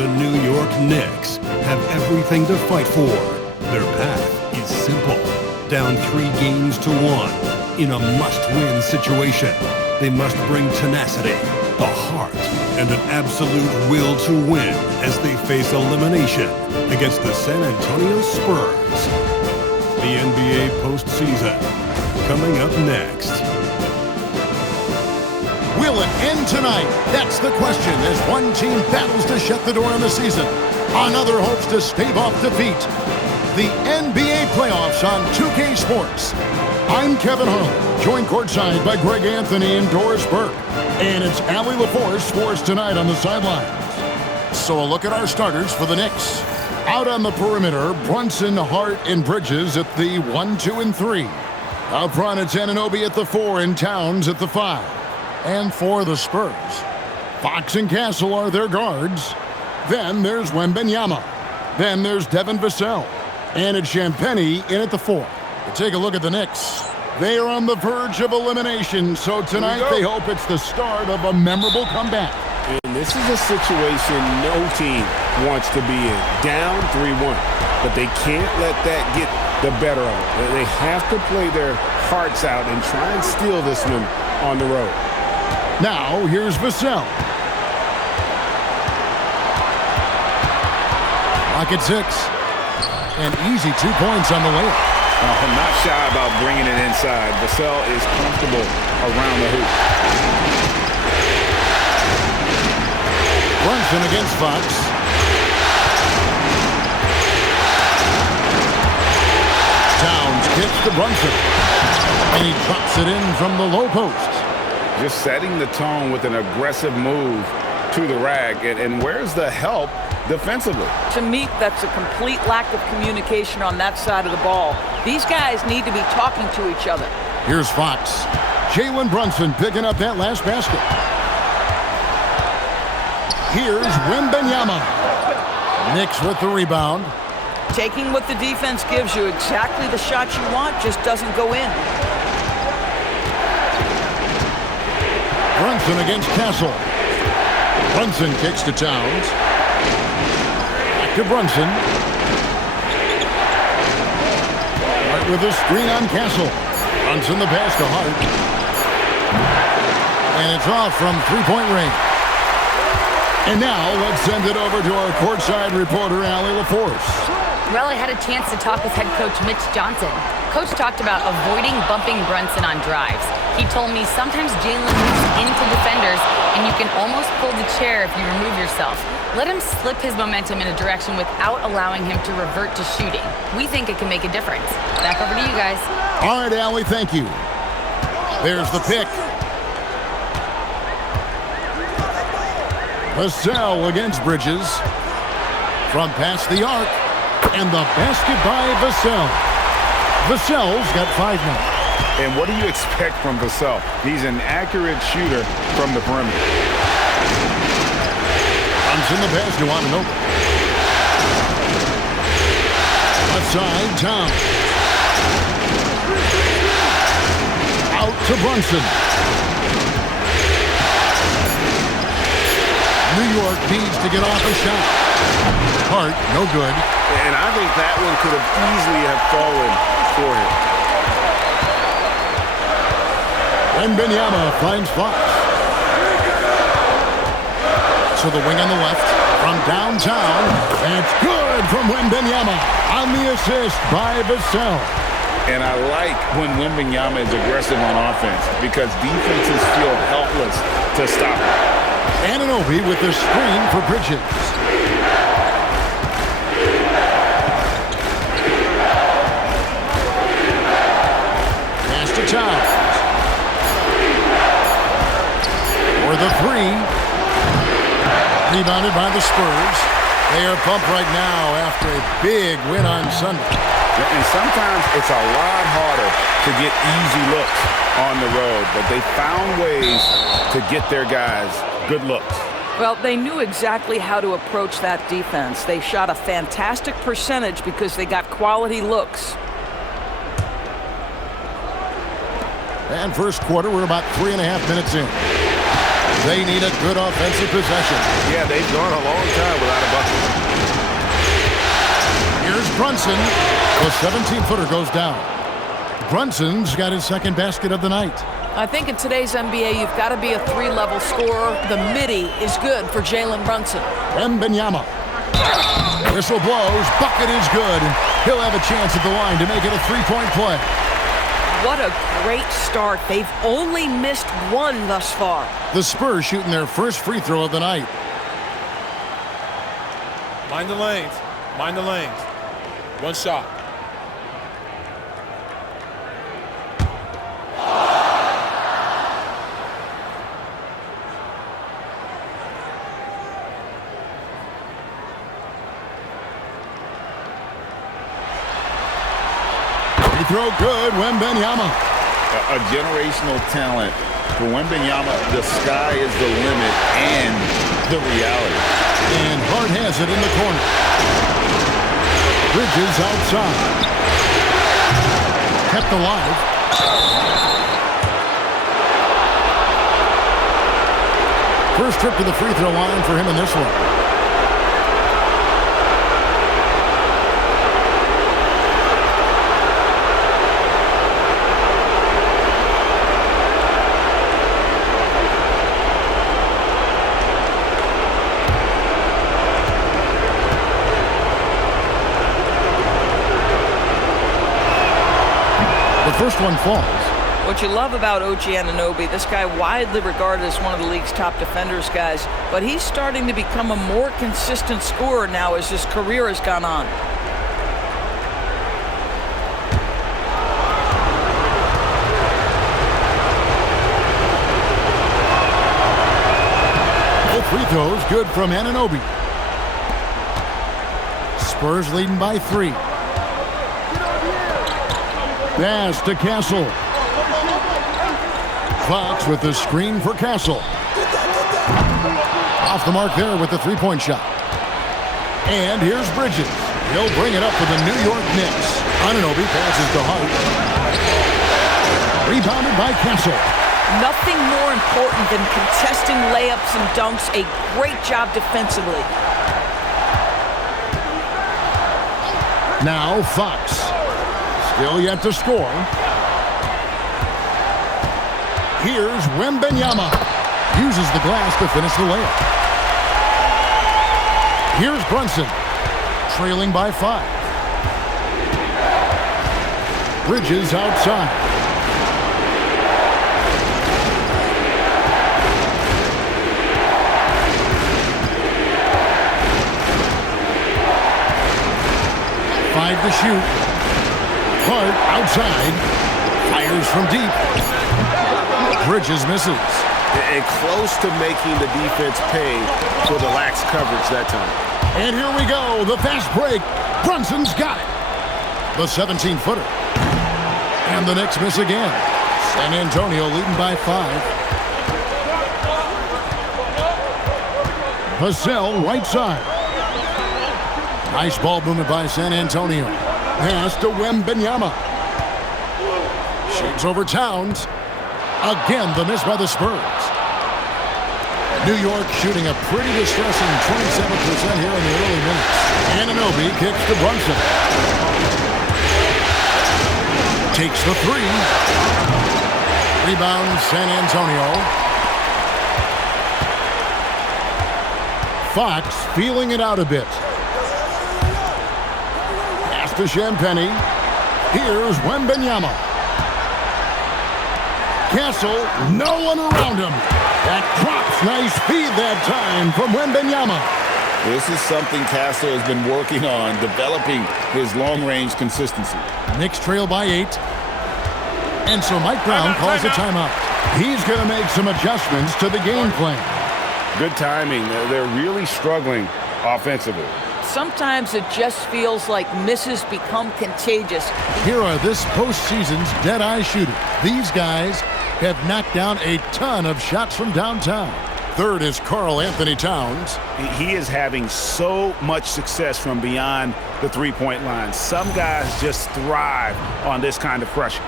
The New York Knicks have everything to fight for. Their path is simple. Down 3 games to 1 in a must-win situation. They must bring tenacity, the heart, and an absolute will to win as they face elimination against the San Antonio Spurs. The NBA postseason coming up next. Will it end tonight? That's the question as one team battles to shut the door on the season. Another hopes to stave off defeat. The NBA playoffs on 2K Sports. I'm Kevin Harlan, joined courtside by Greg Anthony and Doris Burke. And it's Allie LaForce for us tonight on the sidelines. So a look at our starters for the Knicks. Out on the perimeter, Brunson, Hart, and Bridges at the 1, 2, and 3. Up front, it's Anunoby at the 4 and Towns at the 5. And for the Spurs, Fox and Castle are their guards. Then there's Wembanyama. Then there's Devin Vassell. And it's Champagnie in at the 4. Take a look at the Knicks. They are on the verge of elimination, so tonight they hope it's the start of a memorable comeback. And this is a situation no team wants to be in. Down 3-1. But they can't let that get the better of them. They have to play their hearts out and try and steal this one on the road. Now, here's Vassell. Clock at 6. An easy 2 points on the layup. Not shy about bringing it inside. Vassell is comfortable around the hoop. Brunson against Fox. Towns kicks to Brunson. And he drops it in from the low post. Just setting the tone with an aggressive move to the rack. And where's the help defensively? To me, that's a complete lack of communication on that side of the ball. These guys need to be talking to each other. Here's Fox. Jalen Brunson picking up that last basket. Here's Wembanyama. Knicks with the rebound. Taking what the defense gives you, exactly the shot you want, just doesn't go in. Brunson against Castle. Brunson kicks to Towns. Back to Brunson. Hart with a screen on Castle. Brunson the pass to Hart. And it's off from three-point range. And now let's send it over to our courtside reporter, Allie LaForce. Well, I had a chance to talk with head coach Mitch Johnson. Coach talked about avoiding bumping Brunson on drives. He told me sometimes Jalen moves into defenders and you can almost pull the chair if you remove yourself. Let him slip his momentum in a direction without allowing him to revert to shooting. We think it can make a difference. Back over to you guys. All right, Allie, thank you. There's the pick. Vassell against Bridges. From past the arc. And the basket by Vassell. Vassell's got 5 now. And what do you expect from Vassell? He's an accurate shooter from the perimeter. Brunson the pass to Anunoby. Left side, Towns. Out to Brunson. New York needs to get off a shot. Hart, no good. And I think that one could have easily have fallen for him. Wembanyama finds Fox. To the wing on the left. From downtown. And it's good from Wembanyama. On the assist by Vassell. And I like when Wembanyama is aggressive on offense because defenses feel helpless to stop him. Anunoby with the screen for Bridges. Pass to Towns. For the 3. Rebounded by the Spurs. They are pumped right now after a big win on Sunday. And sometimes it's a lot harder to get easy looks on the road, but they found ways to get their guys good looks. Well, they knew exactly how to approach that defense. They shot a fantastic percentage because they got quality looks. And first quarter, we're about 3.5 minutes in. They need a good offensive possession. Yeah, they've gone a long time without a bucket. Here's Brunson. The 17-footer goes down. Brunson's got his second basket of the night. I think in today's NBA, you've got to be a three-level scorer. The midi is good for Jalen Brunson. Wembanyama. Whistle blows. Bucket is good. And he'll have a chance at the line to make it a three-point play. What a great start. They've only missed one thus far. The Spurs shooting their first free throw of the night. Mind the lanes. Mind the lanes. One shot. Throw good, Wembanyama. A generational talent. For Wembanyama, the sky is the limit and the reality. And Hart has it in the corner. Bridges outside. Kept alive. First trip to the free throw line for him in this one. First one falls. What you love about OG Anunoby, this guy widely regarded as one of the league's top defenders, guys, but he's starting to become a more consistent scorer now as his career has gone on. Both free throws good from Anunoby. Spurs leading by 3. Pass to Castle. Fox with the screen for Castle. Off the mark there with the three-point shot. And here's Bridges. He'll bring it up for the New York Knicks. Anunoby passes to Hart. Rebounded by Castle. Nothing more important than contesting layups and dunks. A great job defensively. Now Fox. Still yet to score. Here's Wembanyama. Uses the glass to finish the layup. Here's Brunson. Trailing by 5. Bridges outside. Five to shoot. Hart outside. Fires from deep. Bridges misses. And close to making the defense pay for the lax coverage that time. And here we go. The fast break. Brunson's got it. The 17-footer. And the Knicks miss again. San Antonio leading by 5. Vassell right side. Nice ball movement by San Antonio. Pass to Wembanyama. Shoots over Towns. Again, the miss by the Spurs. New York shooting a pretty distressing 27% here in the early minutes. Anunoby kicks to Brunson. Takes the 3. Rebound San Antonio. Fox feeling it out a bit. Pass to Champagny. Here's Wembanyama. Castle, no one around him. That drops. Nice feed that time from Wembanyama. This is something Castle has been working on, developing his long-range consistency. Knicks trail by 8. And so Mike Brown calls a timeout. He's going to make some adjustments to the game plan. Good timing. They're really struggling offensively. Sometimes it just feels like misses become contagious. Here are this postseason's dead-eye shooters. These guys have knocked down a ton of shots from downtown. Third is Karl-Anthony Towns. He is having so much success from beyond the three-point line. Some guys just thrive on this kind of pressure.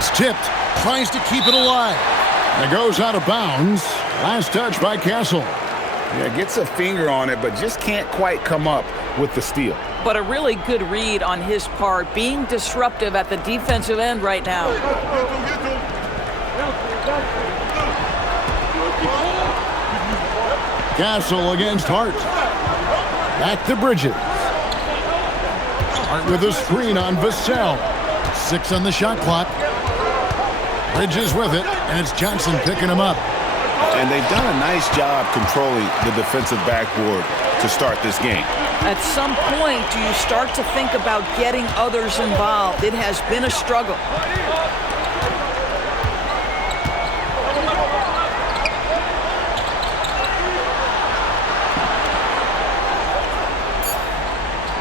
It's tipped. Tries to keep it alive. It goes out of bounds. Last touch by Castle. Yeah, gets a finger on it, but just can't quite come up with the steal. But a really good read on his part, being disruptive at the defensive end right now. Castle against Hart. Back to Bridges. Hart with a screen on Vassell. 6 on the shot clock. Bridges with it, and it's Johnson picking him up. And they've done a nice job controlling the defensive backboard to start this game. At some point, do you start to think about getting others involved? It has been a struggle.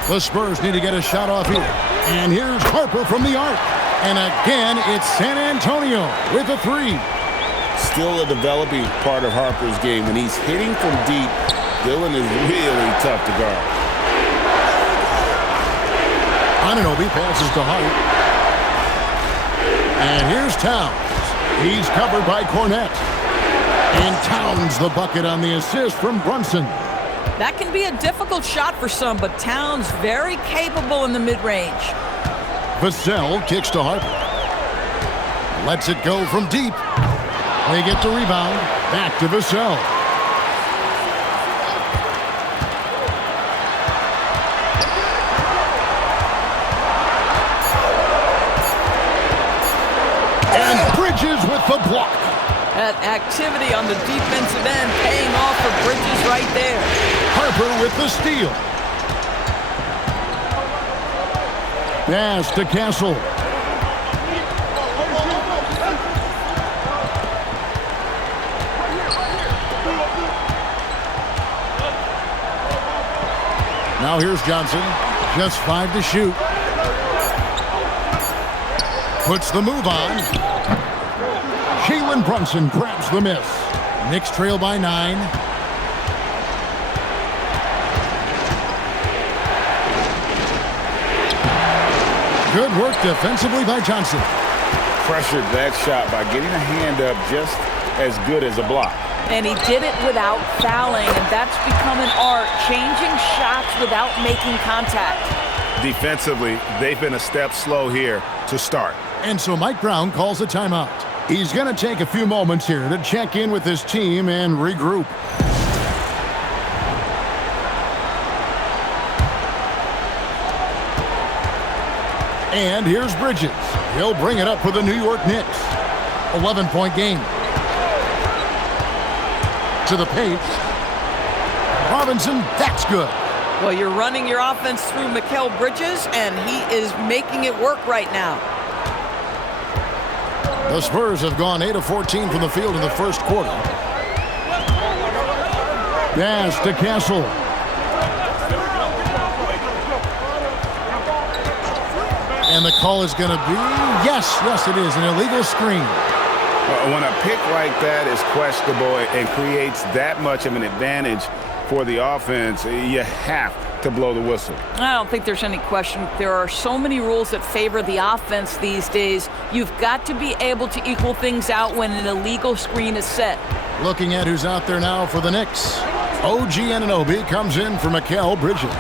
The Spurs need to get a shot off here. And here's Harper from the arc. And again, it's San Antonio with a 3. Still a developing part of Harper's game. When he's hitting from deep, Dylan is really tough to guard. Anunoby passes to Hart. And here's Towns. He's covered by Cornette. And Towns the bucket on the assist from Brunson. That can be a difficult shot for some, but Towns very capable in the mid-range. Vassell kicks to Harper. Lets it go from deep. They get the rebound. Back to Vassell. And Bridges with the block. That activity on the defensive end paying off for Bridges right there. Harper with the steal. Pass to Castle. Now here's Johnson. Just 5 to shoot. Puts the move on. Jalen Brunson grabs the miss. Knicks trail by 9. Good work defensively by Johnson. Pressured that shot by getting a hand up just as good as a block. And he did it without fouling, and that's become an art, changing shots without making contact. Defensively, they've been a step slow here to start. And so Mike Brown calls a timeout. He's going to take a few moments here to check in with his team and regroup. And here's Bridges. He'll bring it up for the New York Knicks. 11-point game. To the paint. Robinson, that's good. Well, you're running your offense through Mikal Bridges, and he is making it work right now. The Spurs have gone 8 of 14 from the field in the first quarter. Pass to Castle. And the call is going to be, yes, it is, an illegal screen. When a pick like that is questionable and creates that much of an advantage for the offense, you have to blow the whistle. I don't think there's any question. There are so many rules that favor the offense these days. You've got to be able to equal things out when an illegal screen is set. Looking at who's out there now for the Knicks. OG Anunoby comes in for Mikal Bridges.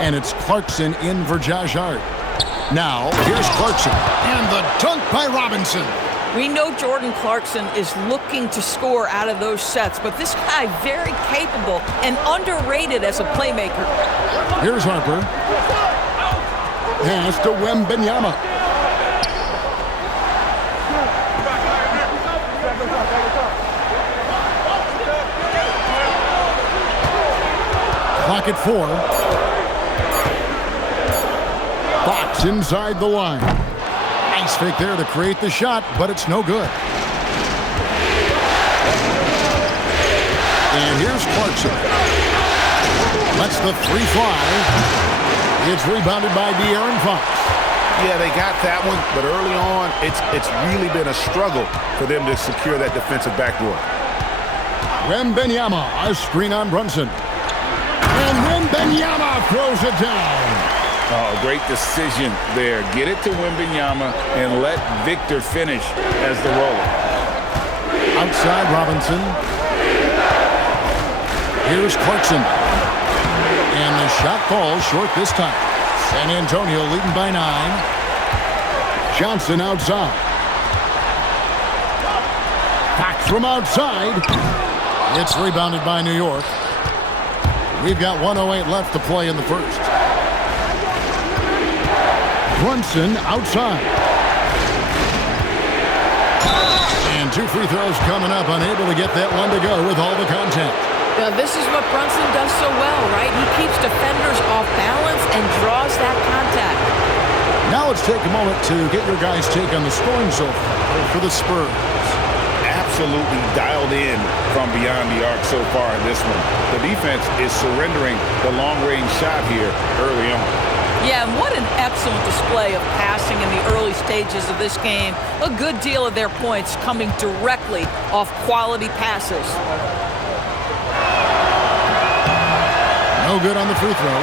And it's Clarkson in for Josh Hart. Now, here's Clarkson. And the dunk by Robinson. We know Jordan Clarkson is looking to score out of those sets, but this guy very capable and underrated as a playmaker. Here's Harper. Pass to Wembanyama. Clock at 4. Fox inside the line. Nice fake there to create the shot, but it's no good. And here's Clarkson. Lets the 3 fly. It's rebounded by De'Aaron Fox. Yeah, they got that one, but early on, it's really been a struggle for them to secure that defensive backboard. Wembanyama, a screen on Brunson. And Wembanyama throws it down. Oh, great decision there. Get it to Wembanyama and let Victor finish as the roller. Outside Robinson. Here's Clarkson. And the shot falls short this time. San Antonio leading by 9. Johnson outside. Back from outside. It's rebounded by New York. We've got 1:08 left to play in the first. Brunson outside. And 2 free throws coming up. Unable to get that one to go with all the contact. Now, this is what Brunson does so well, right? He keeps defenders off balance and draws that contact. Now let's take a moment to get your guys' take on the scoring so far for the Spurs. Absolutely dialed in from beyond the arc so far in this one. The defense is surrendering the long-range shot here early on. Yeah, and what an excellent display of passing in the early stages of this game. A good deal of their points coming directly off quality passes. No good on the free throw.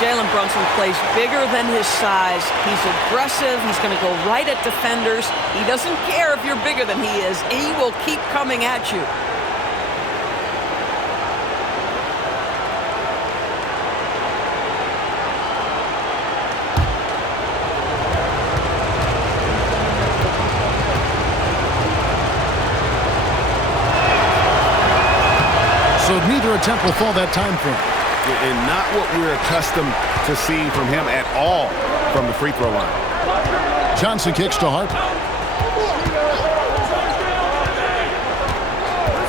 Jalen Brunson plays bigger than his size. He's aggressive. He's going to go right at defenders. He doesn't care if you're bigger than he is. He will keep coming at you. So neither attempt will fall that time frame. And not what we're accustomed to seeing from him at all from the free throw line. Johnson kicks to Hart.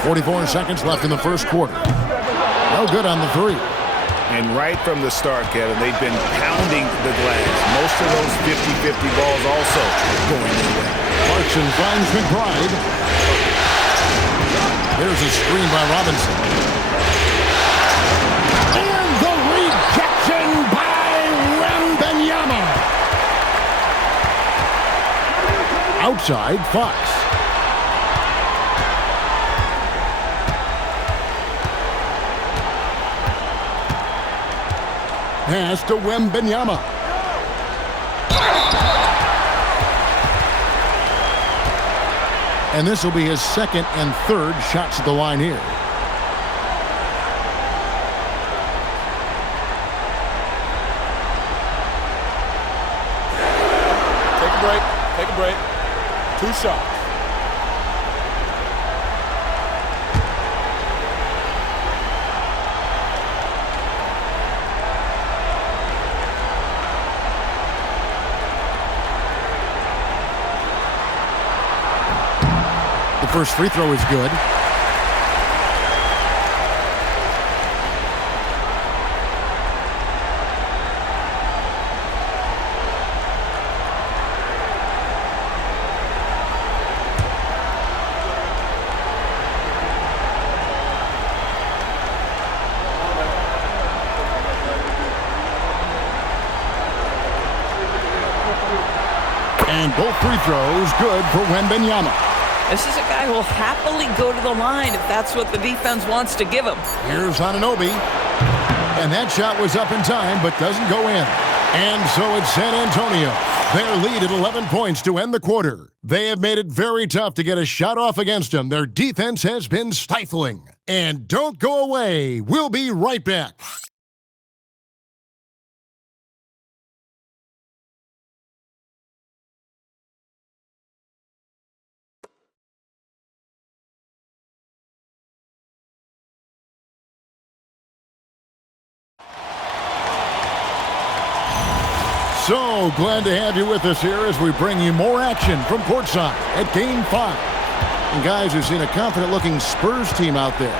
44 seconds left in the first quarter. No good on the three. And right from the start, Kevin, they've been pounding the glass. Most of those 50-50 balls also going their way. Clarkson finds McBride. There's a screen by Robinson. And the rejection by Wembanyama. Outside, Fox. Pass to Wembanyama. And this will be his second and third shots at the line here. Take a break. 2 shots. The first free throw is good. And both free throws good for Wembanyama. This is a guy who will happily go to the line if that's what the defense wants to give him. Here's Anunoby. And that shot was up in time, but doesn't go in. And so it's San Antonio. Their lead at 11 points to end the quarter. They have made it very tough to get a shot off against them. Their defense has been stifling. And don't go away. We'll be right back. So glad to have you with us here as we bring you more action from courtside at Game 5. And guys, we've seen a confident-looking Spurs team out there.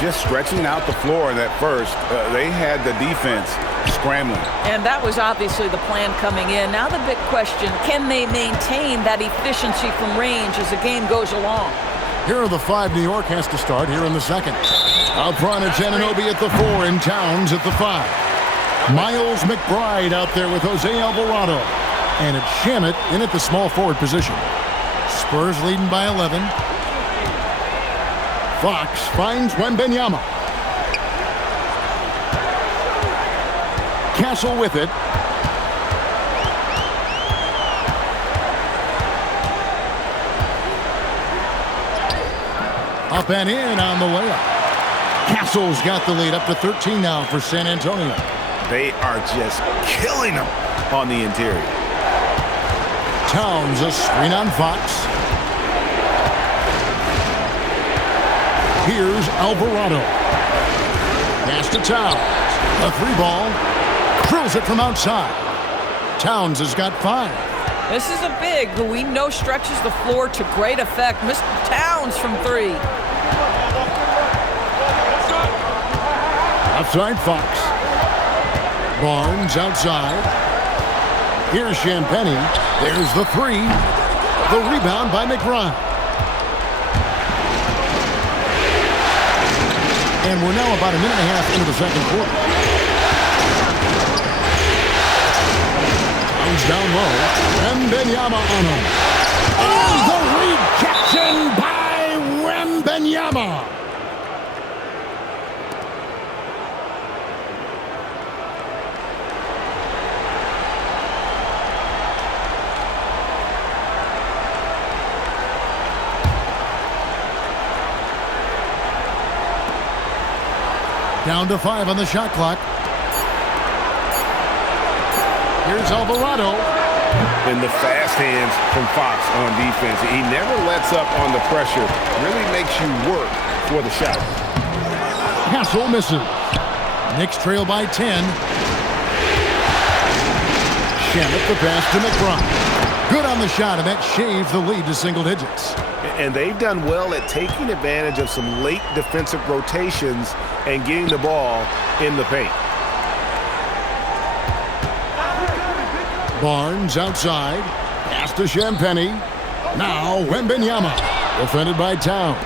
Just stretching out the floor in that first. They had the defense scrambling. And that was obviously the plan coming in. Now the big question, can they maintain that efficiency from range as the game goes along? Here are the 5 New York has to start here in the second. Out front, it's Anunoby at the 4 and Towns at the 5. Miles McBride out there with Jose Alvarado. And it's Shamet in at the small forward position. Spurs leading by 11. Fox finds Wembanyama. Castle with it. Up and in on the layup. Castle's got the lead up to 13 now for San Antonio. They are just killing them on the interior. Towns a screen on Fox. Here's Alvarado. Pass to Towns. A 3-ball. Drills it from outside. Towns has got 5. This is a big who we know stretches the floor to great effect. Mr. Towns from 3. Outside Fox. Barnes outside. Here's Champagny. There's the 3. The rebound by McBride. And we're now about a minute and a half into the second quarter. Towns down low. Wembanyama on him. Oh, the rejection by Wembanyama. Down to 5 on the shot clock. Here's Alvarado. In the fast hands from Fox on defense. He never lets up on the pressure. Really makes you work for the shot. Castle misses. Knicks trail by 10. Shamet the pass to McBride. Good on the shot, and that shaves the lead to single digits. And they've done well at taking advantage of some late defensive rotations and getting the ball in the paint. Barnes outside. Pass to Champagny. Now Wembanyama. Defended by Towns.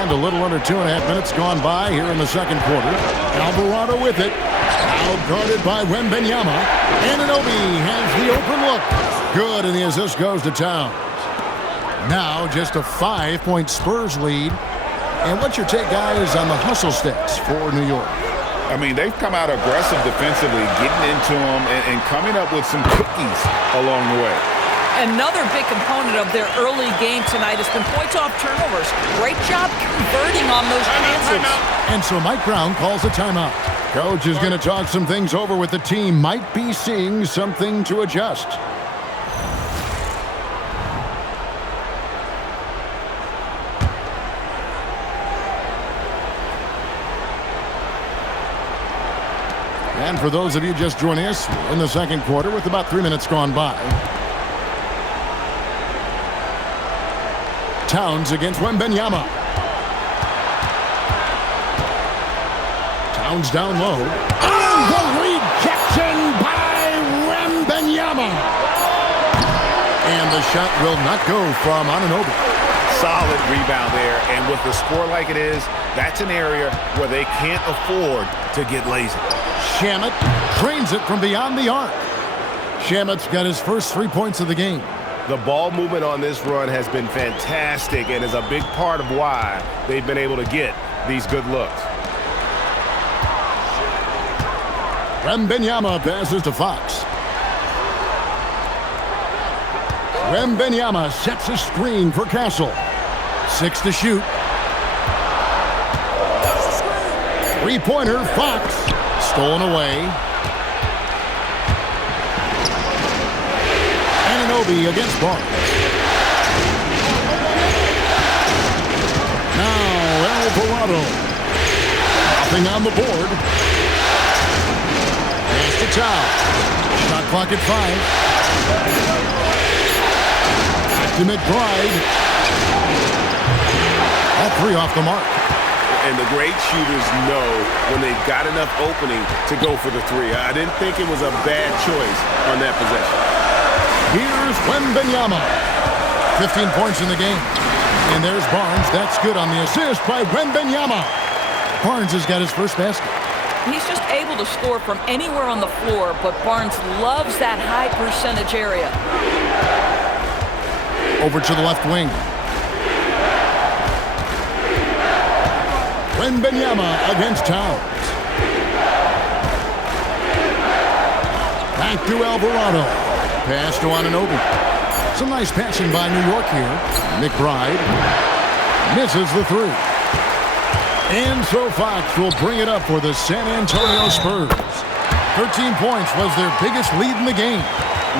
And a little under 2.5 minutes gone by here in the second quarter. Alvarado with it. Out guarded by Wembanyama. Anunoby has the open look. Good, and the assist goes to Towns. Now just a 5-point Spurs lead. And what's your take, guys, on the hustle stats for New York? I mean, they've come out aggressive defensively, getting into them and coming up with some cookies along the way. Another big component of their early game tonight has been points off turnovers. Great job converting on those chances. And so Mike Brown calls a timeout. Coach is going to talk some things over with the team. Might be seeing something to adjust. And for those of you just joining us, in the second quarter with about 3 minutes gone by. Towns against Wembanyama. Towns down low. Oh, the rejection by Wembanyama. And the shot will not go from Anunoby. Solid rebound there, and with the score like it is, that's an area where they can't afford to get lazy. Shamet drains it from beyond the arc. Shamet's got his first 3 points of the game. The ball movement on this run has been fantastic and is a big part of why they've been able to get these good looks. Wembanyama passes to Fox. Wembanyama sets a screen for Castle. 6 to shoot. 3-pointer, Fox. Stolen away. Anunoby against Barnes. Now Alvarado. Nothing on the board. Pass to Towns. Shot clock at 5. Back to McBride. All 3 off the mark. And the great shooters know when they've got enough opening to go for the 3. I didn't think it was a bad choice on that possession. Here's Wembanyama. 15 points in the game. And there's Barnes. That's good on the assist by Wembanyama. Barnes has got his first basket. He's just able to score from anywhere on the floor, but Barnes loves that high percentage area. Over to the left wing. Wembanyama against Towns. Back to Alvarado. Pass to Anunoby. Some nice passing by New York here. McBride misses the three. And so Fox will bring it up for the San Antonio Spurs. 13 points was their biggest lead in the game.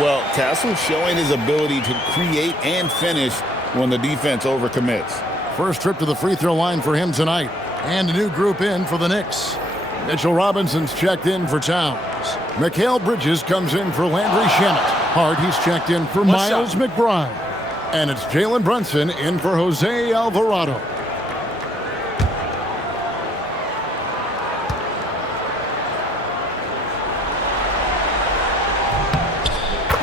Well, Castle showing his ability to create and finish when the defense overcommits. First trip to the free throw line for him tonight. And a new group in for the Knicks. Mitchell Robinson's checked in for Towns. Mikal Bridges comes in for Landry Shamet. Hart, he's checked in for Miles McBride. And it's Jalen Brunson in for Jose Alvarado.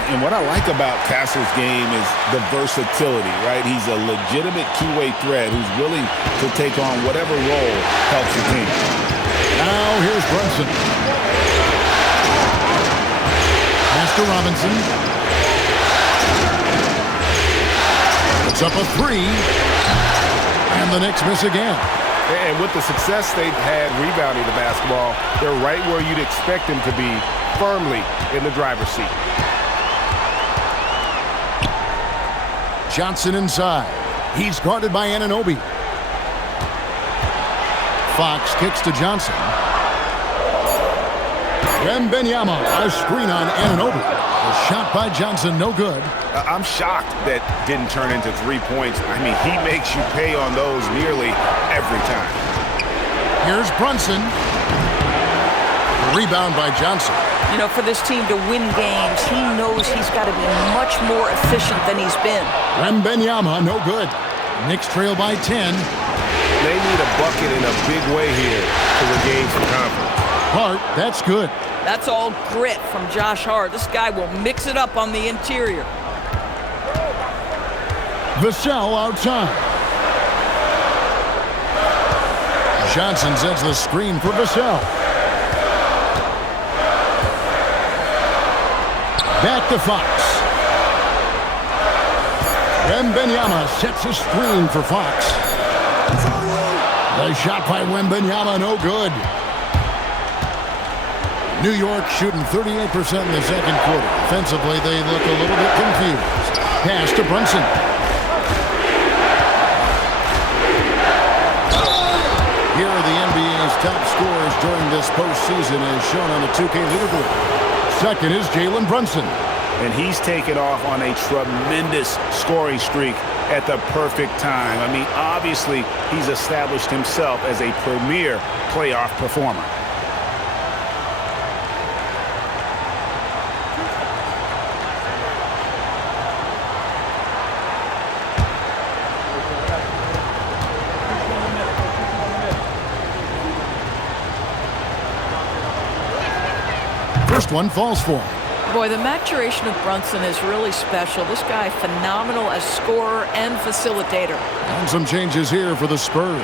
And what I like about Castle's game is the versatility, right? He's a legitimate two-way threat who's willing to take on whatever role helps the team. Now here's Brunson. Pass to Robinson. Puts up a three. And the Knicks miss again. And with the success they've had rebounding the basketball, they're right where you'd expect them to be, firmly in the driver's seat. Johnson inside. He's guarded by Anunoby. Fox kicks to Johnson. Wembanyama, a screen on Anunoby. A shot by Johnson, no good. I'm shocked that didn't turn into 3 points. I mean, he makes you pay on those nearly every time. Here's Brunson. Rebound by Johnson. You know, for this team to win games, he knows he's got to be much more efficient than he's been. Wembanyama, no good. Knicks trail by 10. They need a bucket in a big way here to regain some confidence. Hart, that's good. That's all grit from Josh Hart. This guy will mix it up on the interior. Vassell outside. Johnson sets the screen for Vassell. Back to Fox. Wembanyama sets a screen for Fox. The shot by Wembanyama, no good. New York shooting 38% in the second quarter. Offensively, they look a little bit confused. Pass to Brunson. Here are the NBA's top scorers during this postseason as shown on the 2K leaderboard. Second is Jalen Brunson. And he's taken off on a tremendous scoring streak at the perfect time. I mean, obviously, he's established himself as a premier playoff performer. First one falls for him. Boy, the maturation of Brunson is really special. This guy, phenomenal as scorer and facilitator. And some changes here for the Spurs.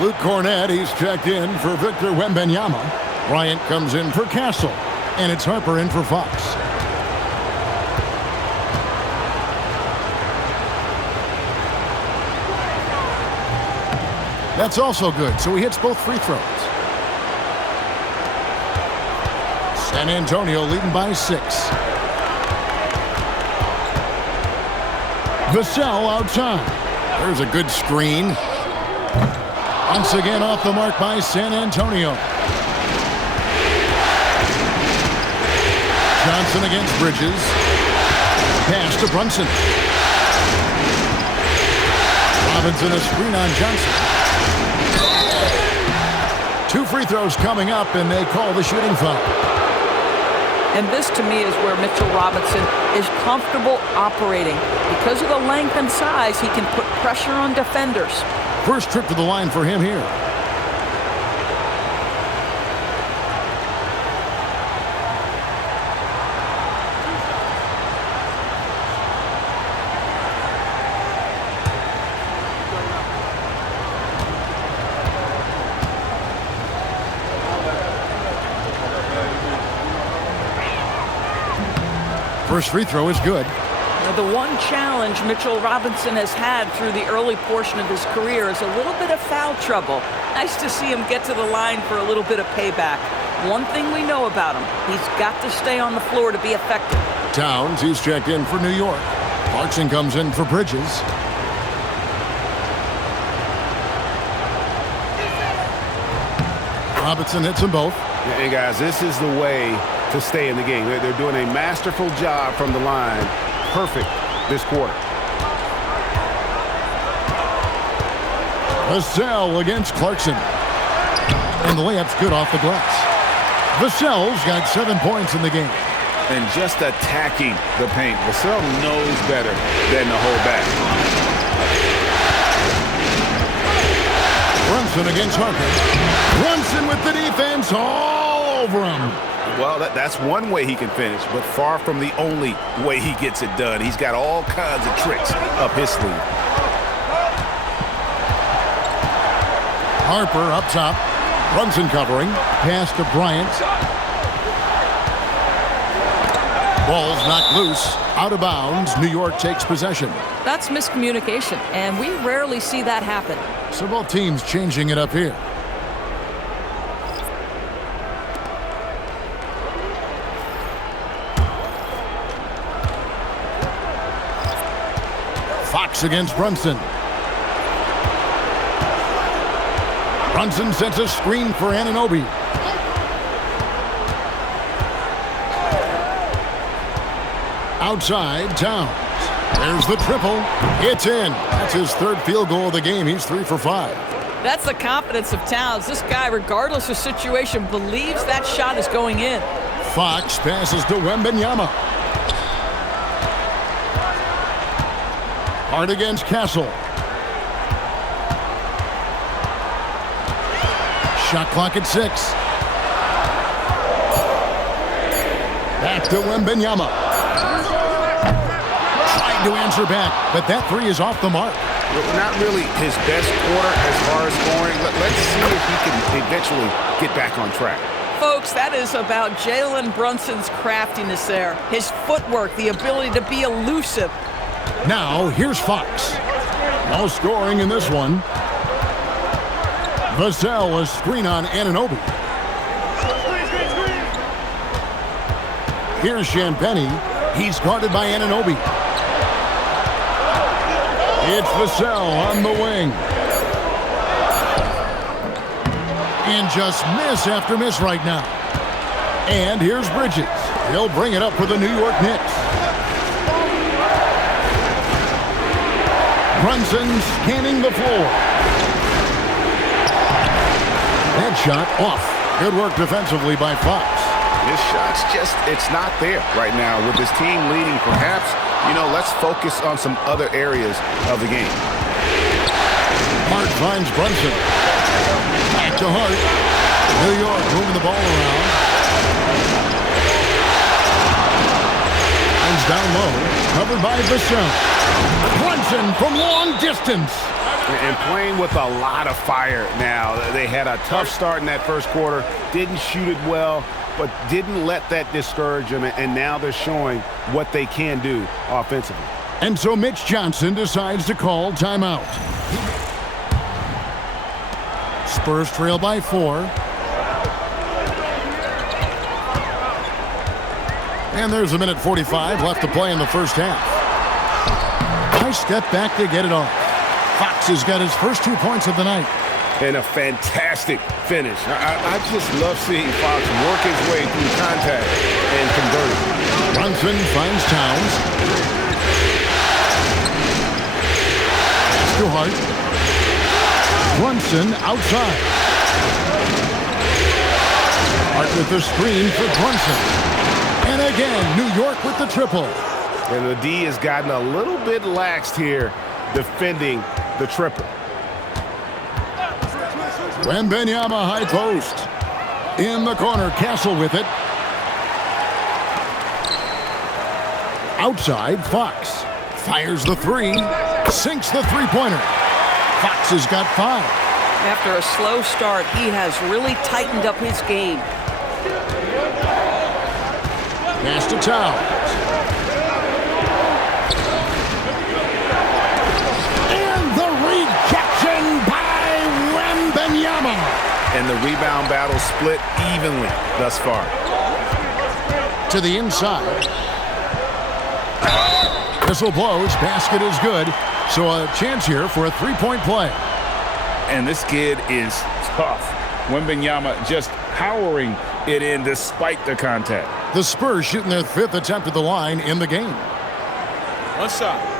Luke Cornett, he's checked in for Victor Wembanyama. Bryant comes in for Castle. And it's Harper in for Fox. That's also good, so he hits both free throws. San Antonio leading by 6. Vassell outside. There's a good screen. Once again off the mark by San Antonio. Johnson against Bridges. Pass to Brunson. Robinson a screen on Johnson. 2 free throws coming up, and they call the shooting foul. And this, to me, is where Mitchell Robinson is comfortable operating. Because of the length and size, he can put pressure on defenders. First trip to the line for him here. First free throw is good. Now, the one challenge Mitchell Robinson has had through the early portion of his career is a little bit of foul trouble. Nice to see him get to the line for a little bit of payback. One thing we know about him, he's got to stay on the floor to be effective. Towns, he's checked in for New York. Clarkson comes in for Bridges. Robinson hits them both. And guys, this is the way to stay in the game. They're doing a masterful job from the line. Perfect this quarter. Vassell against Clarkson. And the layup's good off the glass. Vassell's got 7 points in the game. And just attacking the paint. Vassell knows better than to hold back. Brunson against Hart. Brunson with the defense all over him. Well, that's one way he can finish, but far from the only way he gets it done. He's got all kinds of tricks up his sleeve. Harper up top. Brunson covering. Pass to Bryant. Ball's knocked loose. Out of bounds. New York takes possession. That's miscommunication, and we rarely see that happen. So both teams changing it up here. Fox against Brunson. Brunson sets a screen for Anunoby. Outside, Towns. There's the triple. It's in. That's his third field goal of the game. He's 3 for 5. That's the confidence of Towns. This guy, regardless of situation, believes that shot is going in. Fox passes to Wembanyama. Hart against Castle. Shot clock at 6. Back to Wembanyama. Tried to answer back, but that three is off the mark. Not really his best quarter as far as scoring. Let's see if he can eventually get back on track. Folks, that is about Jalen Brunson's craftiness there. His footwork, the ability to be elusive. Now, here's Fox. No scoring in this one. Vassell, a screen on Anunoby. Here's Champagny. He's guarded by Anunoby. It's Vassell on the wing. And just miss after miss right now. And here's Bridges. He'll bring it up for the New York Knicks. Brunson scanning the floor. That shot off. Good work defensively by Fox. This shot's just, it's not there right now. With his team leading, perhaps, let's focus on some other areas of the game. Hart finds Brunson. Back to Hart. New York moving the ball around. Finds down low. Covered by Vassell. Brunson from long distance. And playing with a lot of fire now. They had a tough start in that first quarter. Didn't shoot it well, but didn't let that discourage them. And now they're showing what they can do offensively. And so Mitch Johnson decides to call timeout. Spurs trail by 4. And there's a minute 45 left to play in the first half. Nice step back to get it off. Fox has got his first 2 points of the night. And a fantastic finish. I just love seeing Fox work his way through contact and convert. Brunson finds Towns. To Hart. Brunson outside. Hart with the screen for Brunson. And again, New York with the triple. And the D has gotten a little bit laxed here defending the triple. Wembanyama high post. In the corner, Castle with it. Outside, Fox. Fires the three. Sinks the three-pointer. Fox has got 5. After a slow start, he has really tightened up his game. Pass to Towns. And the rejection by Wembanyama. And the rebound battle split evenly thus far. To the inside. Whistle blows. Basket is good. So a chance here for a three-point play. And this kid is tough. Wembanyama just powering it in despite the contact. The Spurs shooting their 5th attempt at the line in the game. One shot.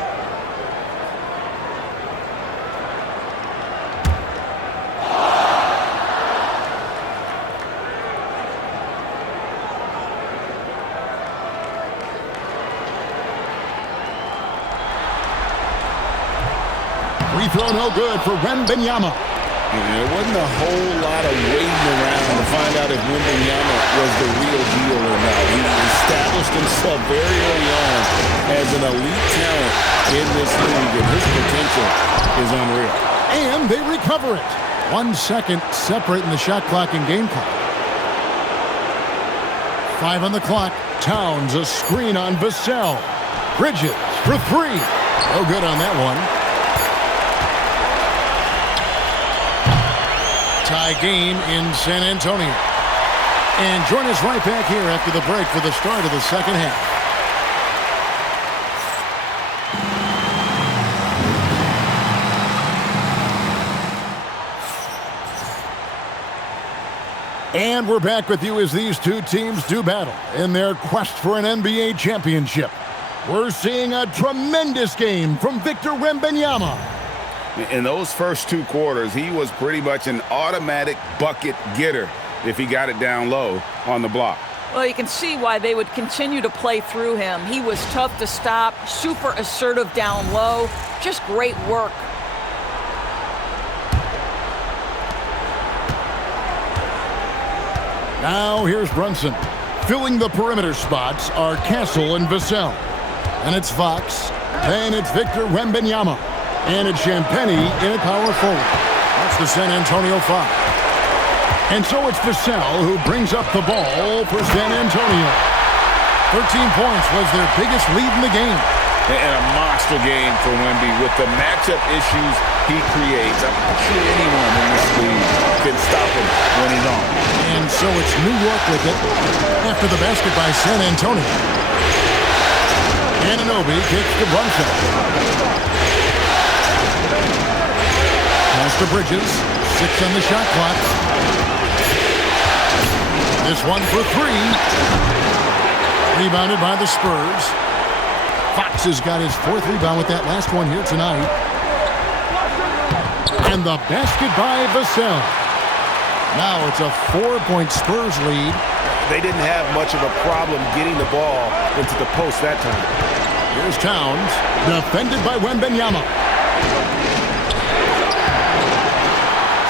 Free throw no good for Wembanyama. There wasn't a whole lot of waiting around to find out if Wembanyama was the real deal or not. He established himself very early on as an elite talent in this league, and his potential is unreal. And they recover it. 1 second separating the shot clock and game clock. 5 on the clock. Towns a screen on Vassell. Bridges for 3. No good on that one. Tie game in San Antonio. And join us right back here after the break for the start of the second half. And we're back with you as these two teams do battle in their quest for an NBA championship. We're seeing a tremendous game from Victor Wembanyama. In those first 2 quarters, he was pretty much an automatic bucket getter if he got it down low on the block. Well, you can see why they would continue to play through him. He was tough to stop, super assertive down low, just great work. Now here's Brunson. Filling the perimeter spots are Castle and Vassell. And it's Fox. Then it's Victor Wembanyama. And it's Champagny in a power forward. That's the San Antonio 5. And so it's Vassell who brings up the ball for San Antonio. 13 points was their biggest lead in the game. And a monster game for Wemby with the matchup issues he creates. I'm not sure anyone in this league can stop him when he's on. And so it's New York with it after the basket by San Antonio. Anunoby kicks to Brunson. Pass to Bridges. 6 on the shot clock. This one for 3. Rebounded by the Spurs. Fox has got his 4th rebound with that last one here tonight. And the basket by Vassell. Now it's a 4-point Spurs lead. They didn't have much of a problem getting the ball into the post that time. Here's Towns, defended by Wembanyama.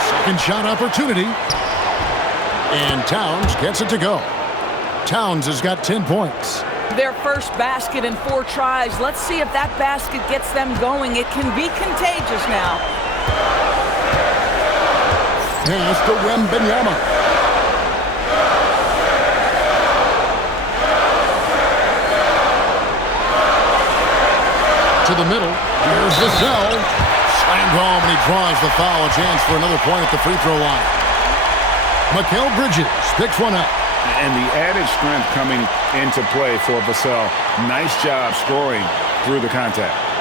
Second shot opportunity. And Towns gets it to go. Towns has got 10 points. Their first basket in 4 tries. Let's see if that basket gets them going. It can be contagious now. Pass to Wembanyama. To the middle. Here's Vassell. Slammed home, and he draws the foul. A chance for another point at the free throw line. Mikal Bridges picks one up. And the added strength coming into play for Vassell. Nice job scoring through the contact.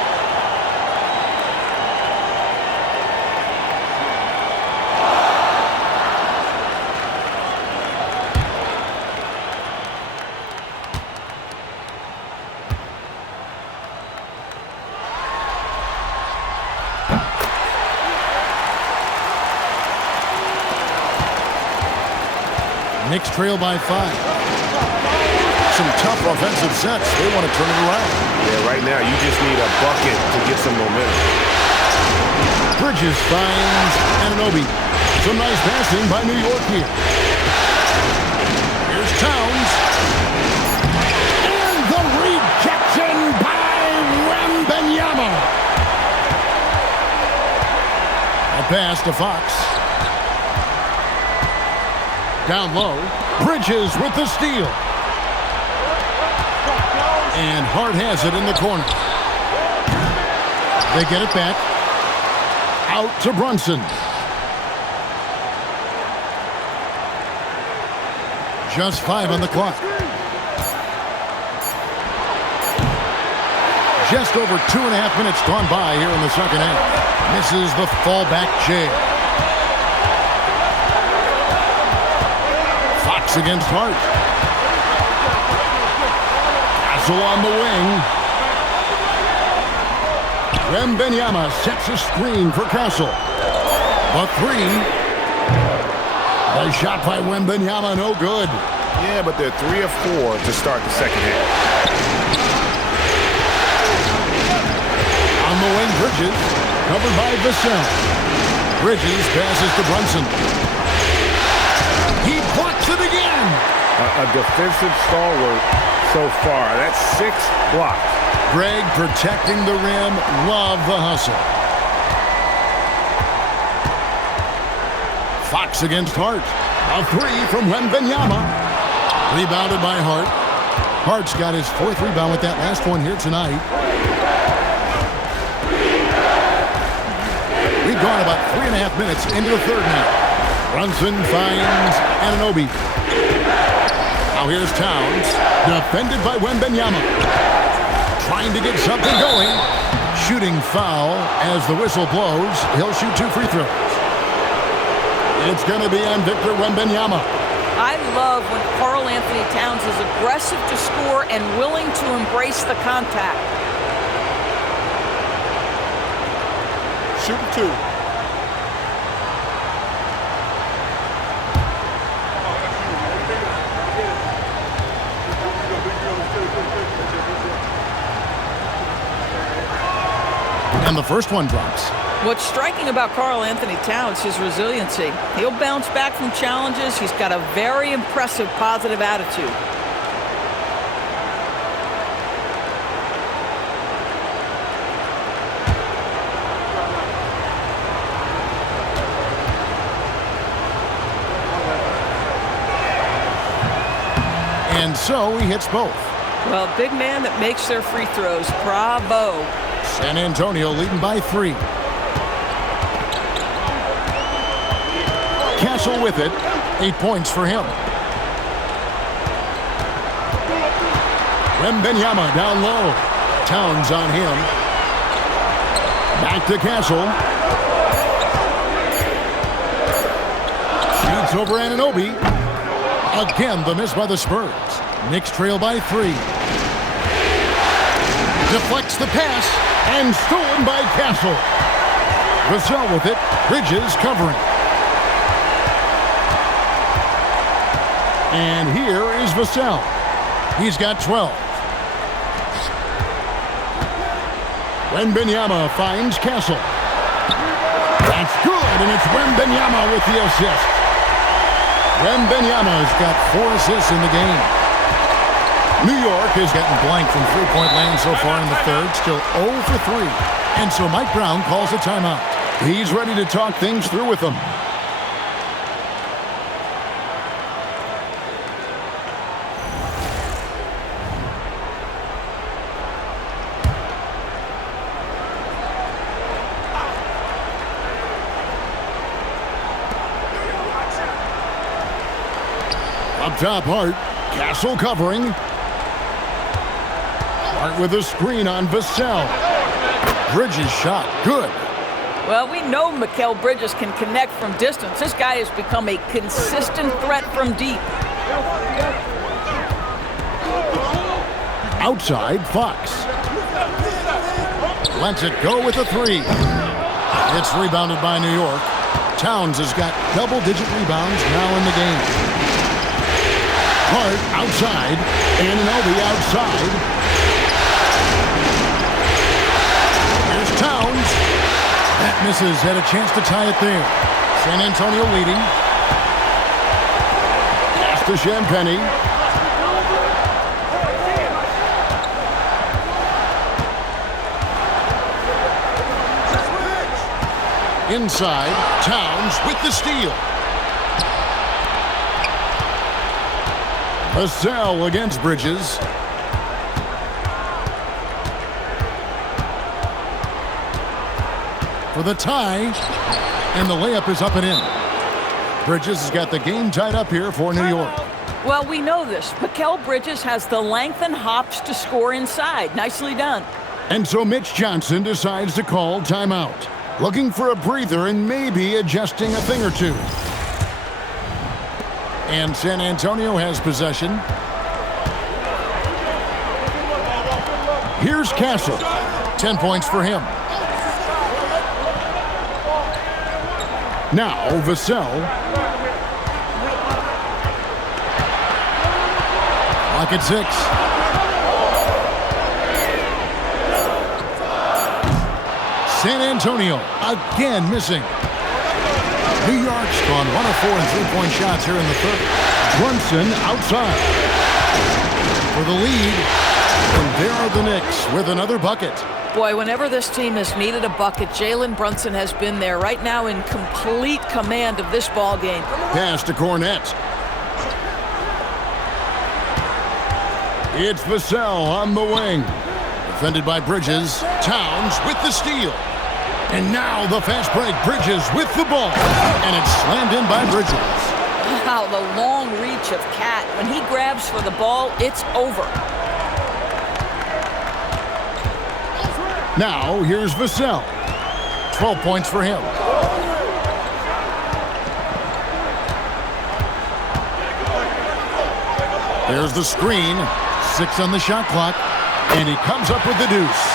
Knicks trail by 5. Some tough offensive sets. They want to turn it around. Yeah, right now you just need a bucket to get some momentum. Bridges finds Anunoby. Some nice passing by New York here. Here's Towns. And the rejection by Wembanyama. A pass to Fox. Down low, Bridges with the steal. And Hart has it in the corner. They get it back. Out to Brunson. Just 5 on the clock. Just over 2.5 minutes gone by here in the second half. Misses the fallback jab. Fox against Hart. Castle on the wing. Wembanyama sets a screen for Castle. A three. A shot by Wembanyama, no good. Yeah, but they're 3 of 4 to start the second half. On the wing, Bridges. Covered by Vassell. Bridges passes to Brunson. He blocks it again. A defensive stalwart so far. That's 6 blocks. Greg protecting the rim. Love the hustle. Fox against Hart. A three from Wembanyama. Rebounded by Hart. Hart's got his 4th rebound with that last one here tonight. We've gone about 3.5 minutes into the third now. Brunson finds Anunoby. Now here's Towns. Defended by Wembanyama. Trying to get something going. Shooting foul as the whistle blows. He'll shoot 2 free throws. It's going to be on Victor Wembanyama. I love when Karl-Anthony Towns is aggressive to score and willing to embrace the contact. Shooting 2. And the first one drops. What's striking about Karl-Anthony Towns is his resiliency. He'll bounce back from challenges. He's got a very impressive positive attitude. And so he hits both. Well, big man that makes their free throws. Bravo. San Antonio leading by 3. Castle with it. 8 points for him. Wembanyama down low. Towns on him. Back to Castle. Shoots over Anunoby. Again, the miss by the Spurs. Knicks trail by 3. Deflects the pass and stolen by Castle. Vassell with it. Bridges covering. And here is Vassell. He's got 12. Wembanyama finds Castle. That's good, and it's Wembanyama with the assist. Wembanyama's got 4 assists in the game. New York is getting blank from three-point land so far in the third, still 0 for 3. And so Mike Brown calls a timeout. He's ready to talk things through with them. Up top, Hart. Castle covering. Hart with a screen on Vassell. Bridges shot. Good. Well, we know Mikal Bridges can connect from distance. This guy has become a consistent threat from deep. Outside, Fox. Lets it go with a 3. It's rebounded by New York. Towns has got double-digit rebounds now in the game. Hart outside. Anunoby outside. Here's Towns. That misses. Had a chance to tie it there. San Antonio leading. Pass to Champagny. Inside. Towns with the steal. Vassell against Bridges. For the tie, and the layup is up and in. Bridges has got the game tied up here for New York. Well, we know this. Mikal Bridges has the length and hops to score inside. Nicely done. And so Mitch Johnson decides to call timeout, looking for a breather and maybe adjusting a thing or two. And San Antonio has possession. Here's Castle. 10 points for him. Now Vassell. Clock at 6. San Antonio again missing. New York's gone 1 of 4 in three-point shots here in the third. Brunson outside for the lead. And there are the Knicks with another bucket. Boy, whenever this team has needed a bucket, Jalen Brunson has been there. Right now in complete command of this ball game. Pass to Cornette. It's Vassell on the wing. Defended by Bridges. Towns with the steal. And now the fast break. Bridges with the ball. And it's slammed in by Bridges. Wow, the long reach of Cat. When he grabs for the ball, it's over. Now, here's Vassell. 12 points for him. There's the screen. 6 on the shot clock. And he comes up with the deuce.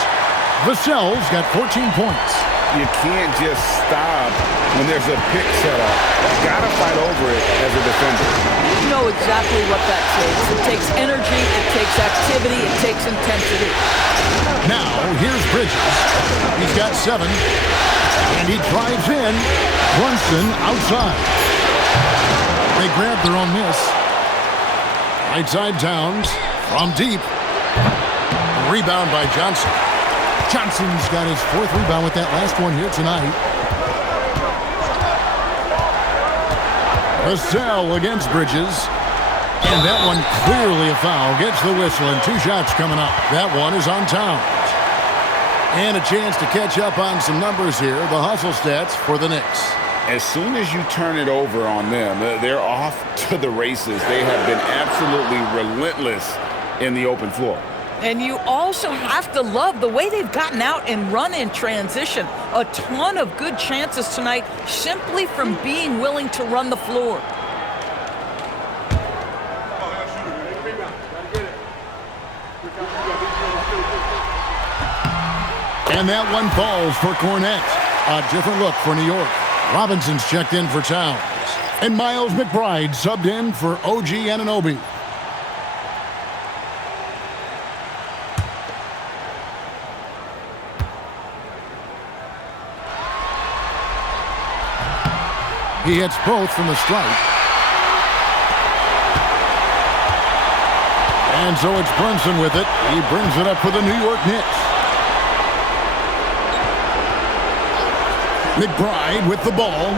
Vassell's got 14 points. You can't just stop when there's a pick set up. Gotta fight over it as a defender. You know exactly what that takes. It takes energy, it takes activity, it takes intensity. Now, here's Bridges. He's got 7. And he drives in. Brunson outside. They grab their own miss. Right side Towns from deep. Rebound by Johnson. Johnson's got his 4th rebound with that last one here tonight. Vassell against Bridges. And that one clearly a foul. Gets the whistle and 2 shots coming up. That one is on Towns. And a chance to catch up on some numbers here. The hustle stats for the Knicks. As soon as you turn it over on them, they're off to the races. They have been absolutely relentless in the open floor. And you also have to love the way they've gotten out and run in transition. A ton of good chances tonight simply from being willing to run the floor. And that one falls for Cornette. A different look for New York. Robinson's checked in for Towns. And Miles McBride subbed in for OG Anunoby. He hits both from the stripe. And so it's Brunson with it. He brings it up for the New York Knicks. McBride with the ball.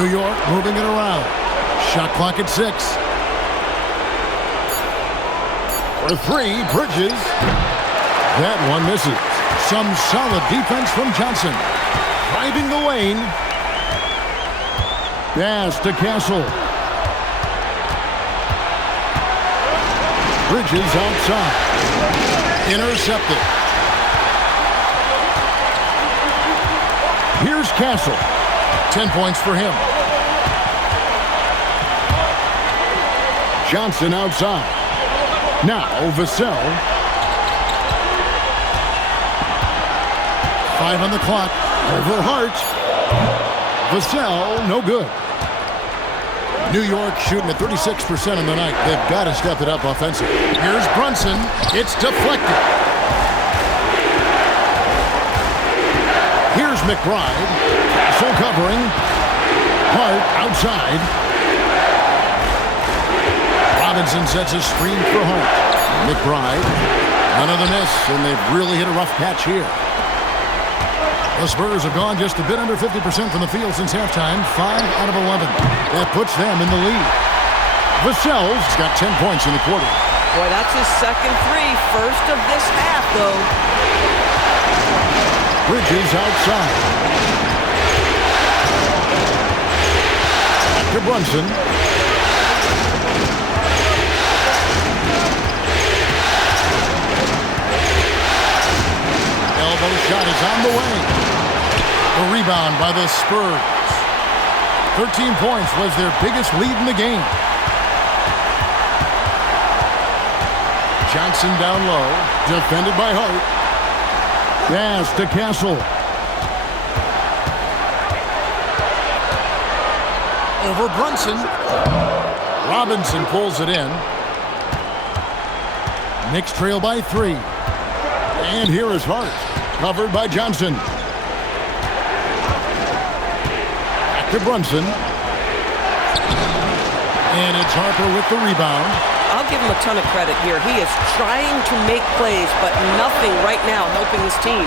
New York moving it around. Shot clock at 6. For 3, Bridges. That one misses. Some solid defense from Johnson. Driving the lane. Pass to Castle. Bridges outside. Intercepted. Here's Castle. 10 points for him. Johnson outside. Now Vassell. 5 on the clock. Over Hart. Vassell, no good. New York shooting at 36% on the night. They've got to step it up offensively. Here's Brunson. It's deflected. Here's McBride. Castle covering. Hart outside. Robinson sets a screen for Hart. McBride. Another miss, and they've really hit a rough patch here. The Spurs have gone just a bit under 50% from the field since halftime. 5 out of 11. That puts them in the lead. Vassell's got 10 points in the quarter. Boy, that's his second 3. First of this half, though. Bridges outside. To Brunson. is on the way. The rebound by the Spurs. 13 points was their biggest lead in the game. Johnson down low, defended by Hart. Pass to Castle. Over Brunson. Robinson pulls it in. Knicks trail by 3. And here is Hart, covered by Johnson. Back to Brunson. And it's Harper with the rebound. I'll give him a ton of credit here. He is trying to make plays, but nothing right now helping his team.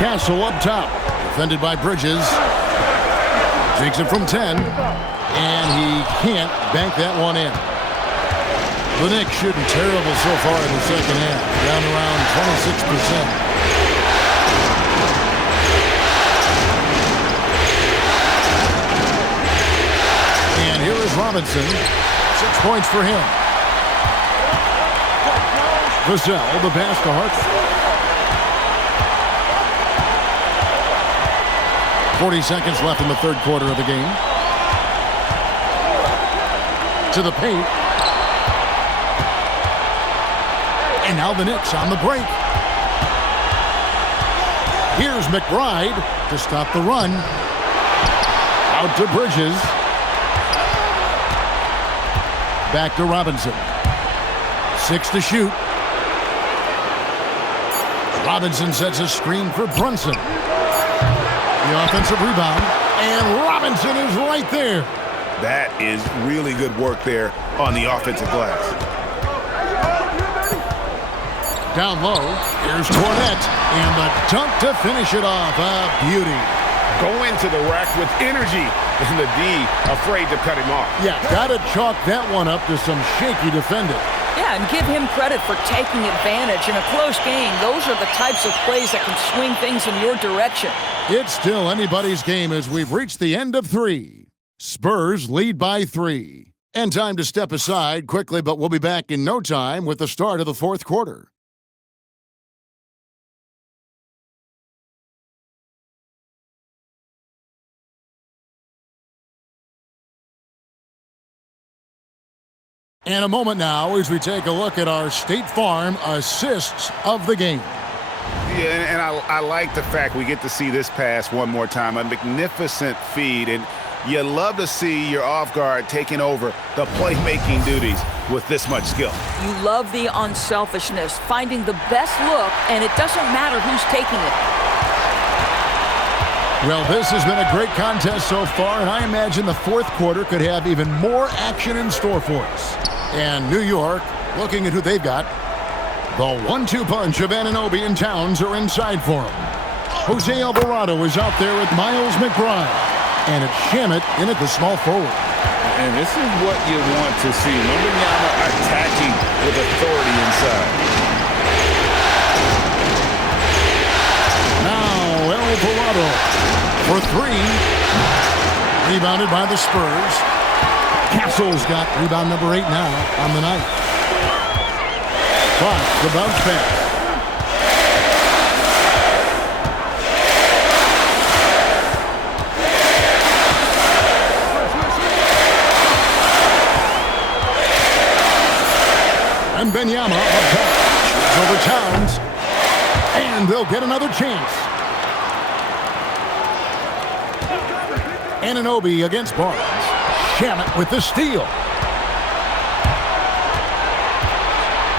Castle up top, defended by Bridges. Takes it from 10, and he can't bank that one in. The Knicks shooting terrible so far in the second half, down around 26%. And here is Robinson. 6 points for him. Vassell, the pass to Hart. 40 seconds left in the third quarter of the game. To the paint. And now the Knicks on the break. Here's McBride to stop the run. Out to Bridges. Back to Robinson. 6 to shoot. Robinson sets a screen for Brunson. The offensive rebound, and Robinson is right there. That is really good work there on the offensive glass. Down low, here's Cornette, and the dunk to finish it off. A beauty. Go into the rack with energy, and the D afraid to cut him off. Yeah, gotta chalk that one up to some shaky defending. Yeah, and give him credit for taking advantage. In a close game, those are the types of plays that can swing things in your direction. It's still anybody's game as we've reached the end of 3. Spurs lead by 3. And time to step aside quickly, but we'll be back in no time with the start of the fourth quarter. And a moment now as we take a look at our State Farm assists of the game. Yeah, and I like the fact we get to see this pass one more time. A magnificent feed, and you love to see your off guard taking over the playmaking duties with this much skill. You love the unselfishness, finding the best look, and it doesn't matter who's taking it. Well, this has been a great contest so far, and I imagine the fourth quarter could have even more action in store for us. And New York, looking at who they've got, the 1-2 punch of Anunoby and Towns are inside for him. Jose Alvarado is out there with Miles McBride, and it's Shamet in at the small forward. And this is what you want to see. Wembanyama attacking with authority inside. Now Alvarado for 3. Rebounded by the Spurs. Castle's got rebound number 8 now on the night. But the bounce back. And Wembanyama up top. Over Towns. And they'll get another chance. Anunoby against Barnes. Shamet with the steal.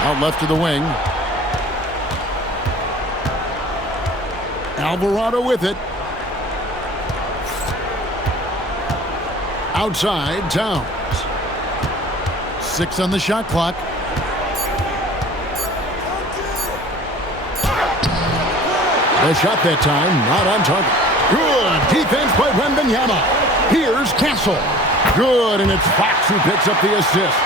Out left to the wing. Alvarado with it. Outside, Towns. 6 on the shot clock. The shot that time, not on target. Good defense by Wembanyama. Here's Castle. Good, and it's Fox who picks up the assist.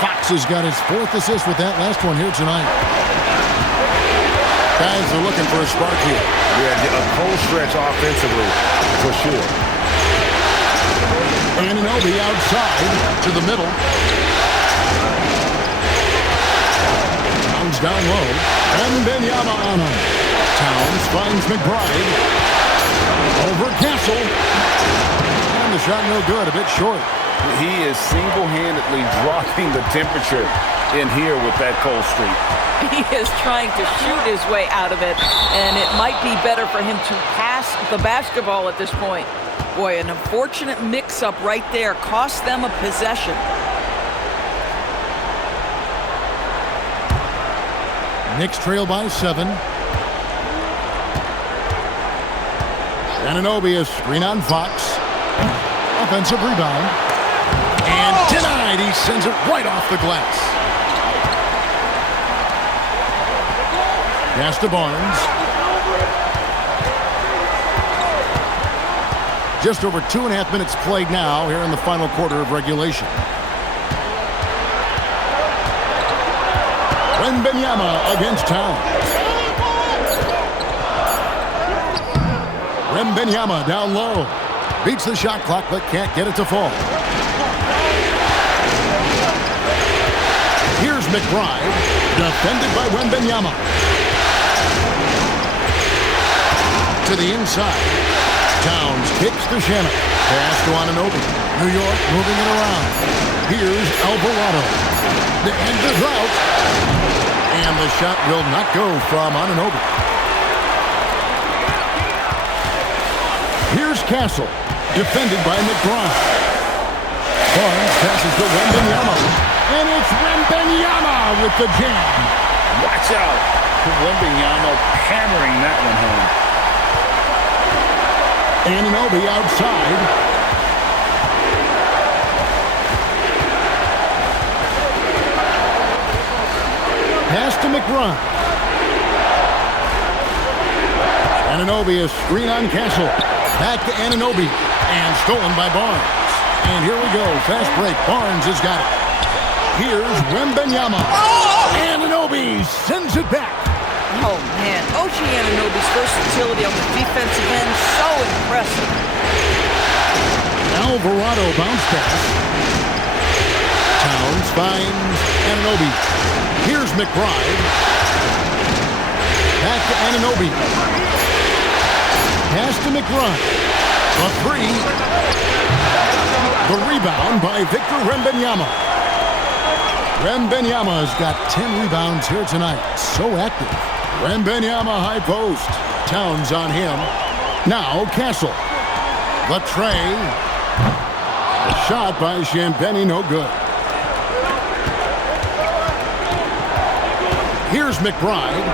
Fox has got his 4th assist with that last one here tonight. Guys are looking for a spark here. Yeah, a cold stretch offensively, for sure. Anunoby outside to the middle. Towns Towns down low. Wembanyama on him. Towns finds McBride. Over Castle. And the shot no good, a bit short. He is single-handedly dropping the temperature in here with that cold streak. He is trying to shoot his way out of it, and it might be better for him to pass the basketball at this point. Boy, an unfortunate mix-up right there cost them a possession. Knicks trail by 7. Anunoby, a screen on Fox. Offensive rebound. And denied. He sends it right off the glass. Pass to Barnes. Just over 2.5 minutes played now here in the final quarter of regulation. Wembanyama against Towns. Wembanyama down low. Beats the shot clock but can't get it to fall. Here's McBride. Defended by Wembanyama. To the inside. Towns kicks to Shamet. Pass to Anunoby. New York moving it around. Here's Alvarado. The end is out. And the shot will not go from Anunoby. Here's Castle. Defended by McBride. Barnes passes to Wembanyama. And it's Wembanyama with the jam. Watch out. Wembanyama hammering that one home. Anunoby outside. Pass to McBride. Anunoby, a screen on Castle. Back to Anunoby. And stolen by Barnes. And here we go. Fast break. Barnes has got it. Here's Wembanyama. Anunoby sends it back. Oh, man. OG Anunoby's versatility on the defensive end, so impressive. Alvarado bounce pass. Towns finds Anunoby. Here's McBride. Back to Anunoby. Pass to McBride. A three. The rebound by Victor Wembanyama. Wembanyama's got 10 rebounds here tonight. So active. Wembanyama high post. Towns on him. Now Castle. The tray. The shot by Champagny, no good. Here's McBride.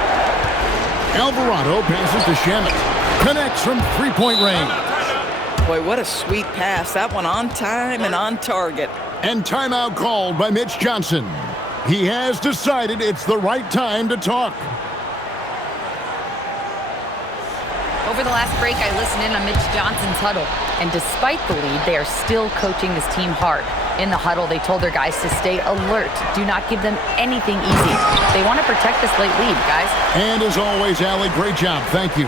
Alvarado passes to Shamet. Connects from three-point range. Boy, what a sweet pass. That one on time and on target. And timeout called by Mitch Johnson. He has decided it's the right time to talk. Over the last break, I listened in on Mitch Johnson's huddle. And despite the lead, they are still coaching this team hard. In the huddle, they told their guys to stay alert. Do not give them anything easy. They want to protect this late lead, guys. And as always, Allie, great job. Thank you.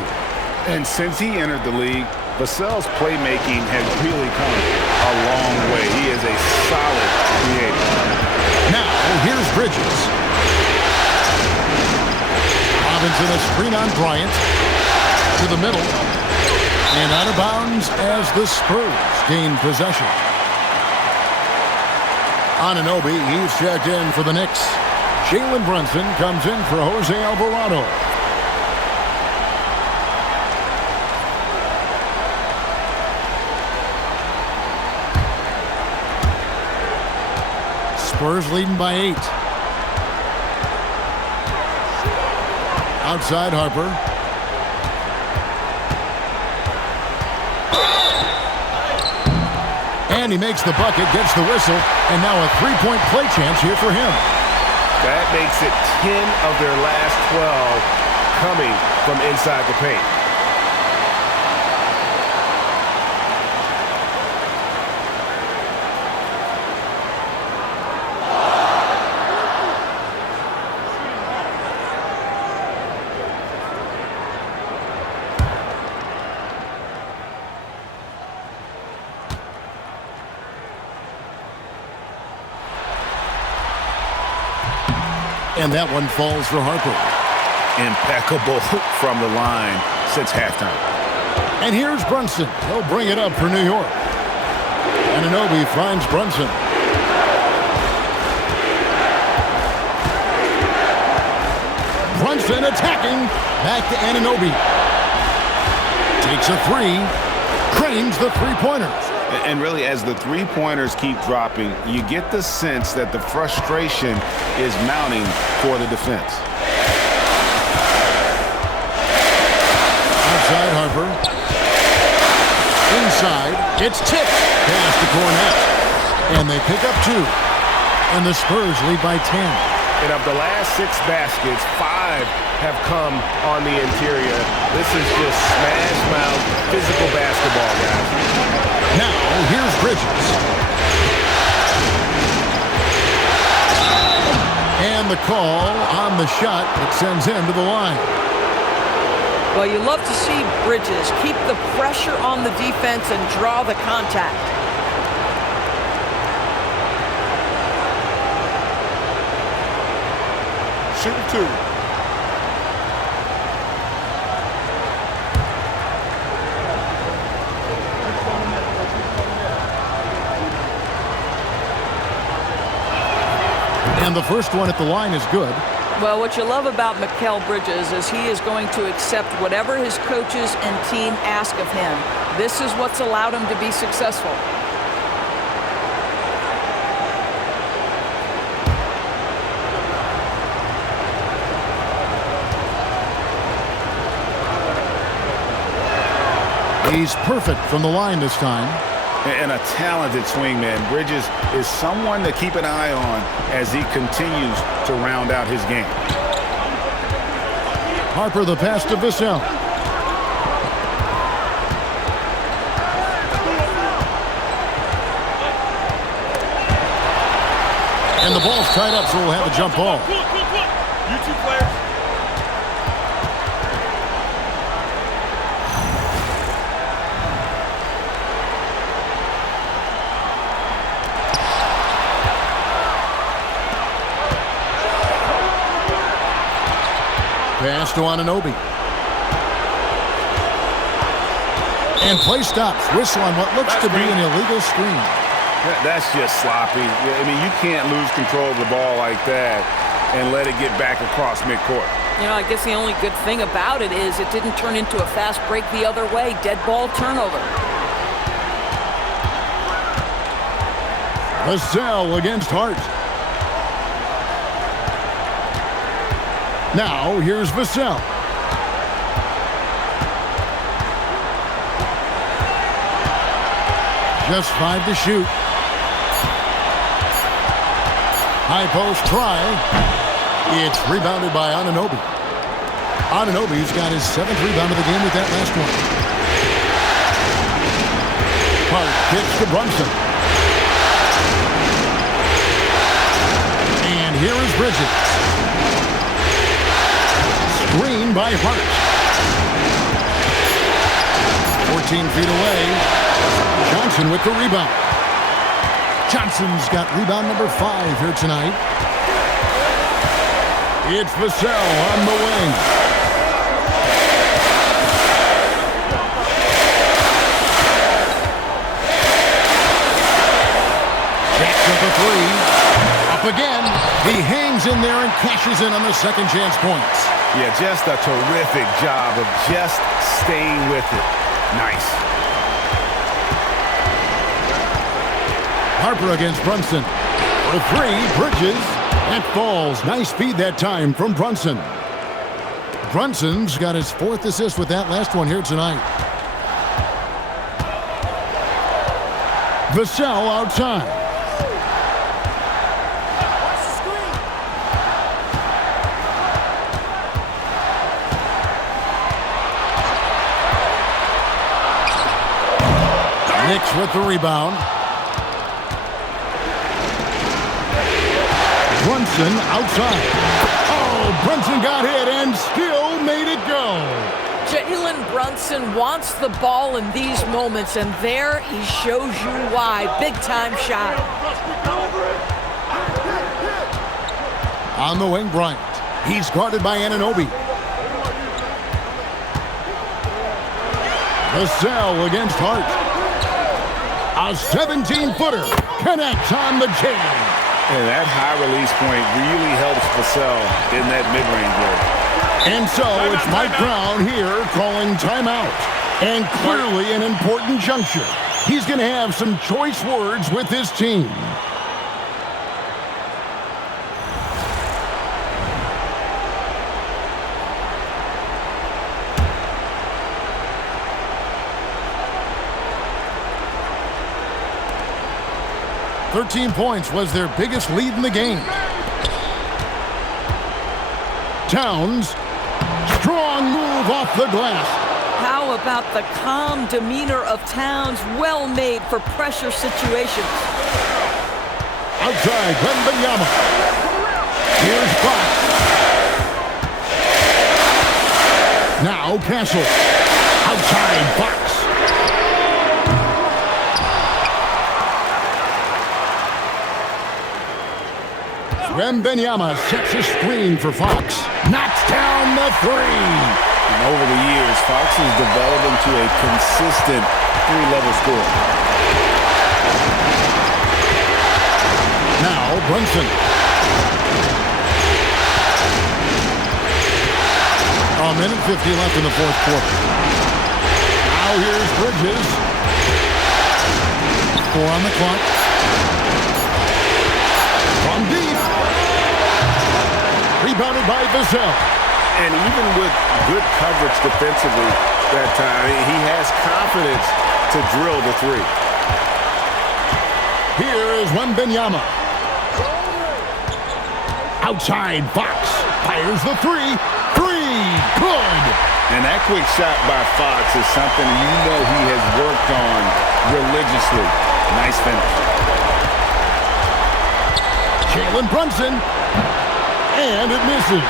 And since he entered the league, Vassell's playmaking has really come a long way. He is a solid creator. Now, here's Bridges. Robinson, a screen on Bryant. To the middle. And out of bounds as the Spurs gain possession. Anunoby, he's checked in for the Knicks. Jalen Brunson comes in for Jose Alvarado. Spurs leading by 8. Outside Harper. And he makes the bucket, gets the whistle, and now a three-point play chance here for him. That makes it 10 of their last 12 coming from inside the paint. And that one falls for Harper. Impeccable from the line since halftime. And here's Brunson. He'll bring it up for New York. Anunoby finds Brunson. Brunson attacking. Back to Anunoby. Takes a three. Cranes the three-pointers. And really, as the three-pointers keep dropping, you get the sense that the frustration is mounting for the defense. Outside Harper. Inside. It's tipped. Past the Cornet. And they pick up 2. And the Spurs lead by 10. And of the last 6 baskets, 5 have come on the interior. This is just smash mouth physical basketball, guys. Now, here's Bridges. And the call on the shot that sends him to the line. Well, you love to see Bridges keep the pressure on the defense and draw the contact. Shooting 2. And the first one at the line is good. Well, what you love about Mikal Bridges is he is going to accept whatever his coaches and team ask of him. This is what's allowed him to be successful. He's perfect from the line this time. And a talented swingman. Bridges is someone to keep an eye on as he continues to round out his game. Harper the pass to Vassell. And the ball's tied up, so we'll have a jump ball. You 2 players. Pass to Anunoby. And play stops. Whistle on what looks to be an illegal screen. That's just sloppy. I mean, you can't lose control of the ball like that and let it get back across midcourt. You know, I guess the only good thing about it is it didn't turn into a fast break the other way. Dead ball turnover. Vassell against Hart. Now, here's Vassell. Just 5 to shoot. High post try. It's rebounded by Anunoby. Anunoby's got his 7th rebound of the game with that last one. Hart kicks to Brunson. And here is Bridges. Screen by Hart. 14 feet away. Johnson with the rebound. Johnson's got rebound number 5 here tonight. It's Vassell on the wing. Jacks up a 3. Up again. He hangs in there and cashes in on the second chance points. Yeah, just a terrific job of just staying with it. Nice. Harper against Brunson. For 3, Bridges. That falls. Nice feed that time from Brunson. Brunson's got his 4th assist with that last one here tonight. Vassell outside. Knicks with the rebound. Brunson outside. Oh, Brunson got hit and still made it go. Jalen Brunson wants the ball in these moments, and there he shows you why. Big-time shot. On the wing, Bryant. He's guarded by Anunoby. The cell against Hart. A 17-footer connects on the jam. And that high release point really helps Vassell in that mid-range area. And so it's Mike Brown here calling timeout. And clearly an important juncture. He's going to have some choice words with his team. "13 points was their biggest lead in the game." Towns, strong move off the glass. How about the calm demeanor of Towns? Well made for pressure situations. Outside, Wembanyama. Here's Fox. Now Castle. Outside, Fox. Wembanyama sets a screen for Fox. Knocks down the three. And over the years, Fox has developed into a consistent three-level scorer. Now Brunson. A minute 50 left in the fourth quarter. Now here's Bridges. 4 on the clock. From deep. Rebounded by Vassell. And even with good coverage defensively that time, he has confidence to drill the three. Here is Wembanyama. Outside, Fox fires the three. Good. And that quick shot by Fox is something you know he has worked on religiously. Nice finish. Jalen Brunson. And it misses.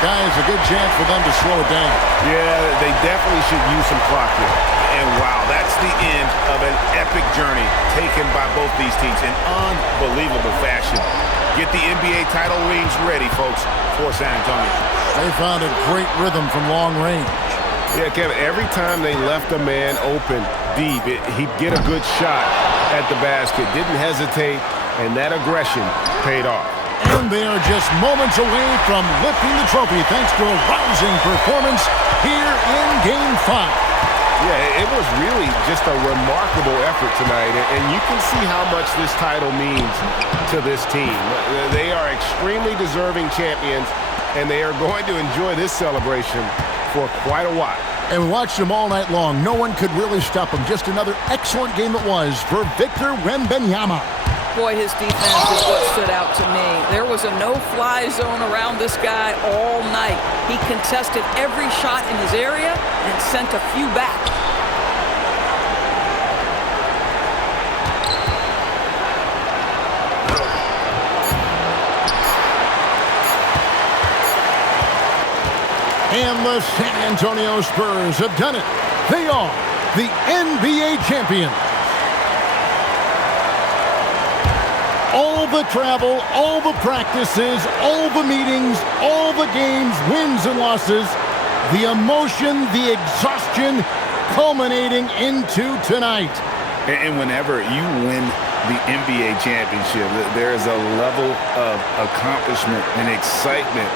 Guys, a good chance for them to slow it down. Yeah, they definitely should use some clock here. And wow, that's the end of an epic journey taken by both these teams in unbelievable fashion. Get the NBA title rings ready, folks, for San Antonio. They found a great rhythm from long range. Yeah, Kevin, every time they left a man open deep, he'd get a good shot at the basket. Didn't hesitate, and that aggression paid off. And they are just moments away from lifting the trophy thanks to a rousing performance here in Game 5. Yeah, it was really just a remarkable effort tonight, and you can see how much this title means to this team. They are extremely deserving champions, and they are going to enjoy this celebration for quite a while. And we watched them all night long. No one could really stop them. Just another excellent game it was for Victor Wembanyama. Boy, his defense is what stood out to me. There was a no-fly zone around this guy all night. He contested every shot in his area and sent a few back. And the San Antonio Spurs have done it. They are the NBA champions. All the travel, all the practices, all the meetings, all the games, wins and losses, the emotion, the exhaustion, culminating into tonight. And whenever you win the NBA championship, there is a level of accomplishment and excitement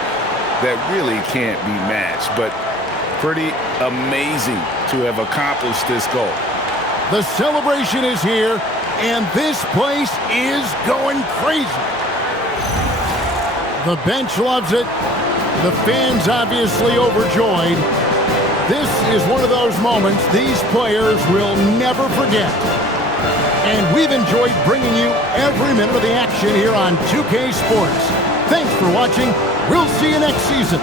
that really can't be matched. But pretty amazing to have accomplished this goal. The celebration is here, and this place is going crazy. The bench loves it. The fans obviously overjoyed. This is one of those moments these players will never forget. And we've enjoyed bringing you every minute of the action here on 2K Sports. Thanks for watching. We'll see you next season.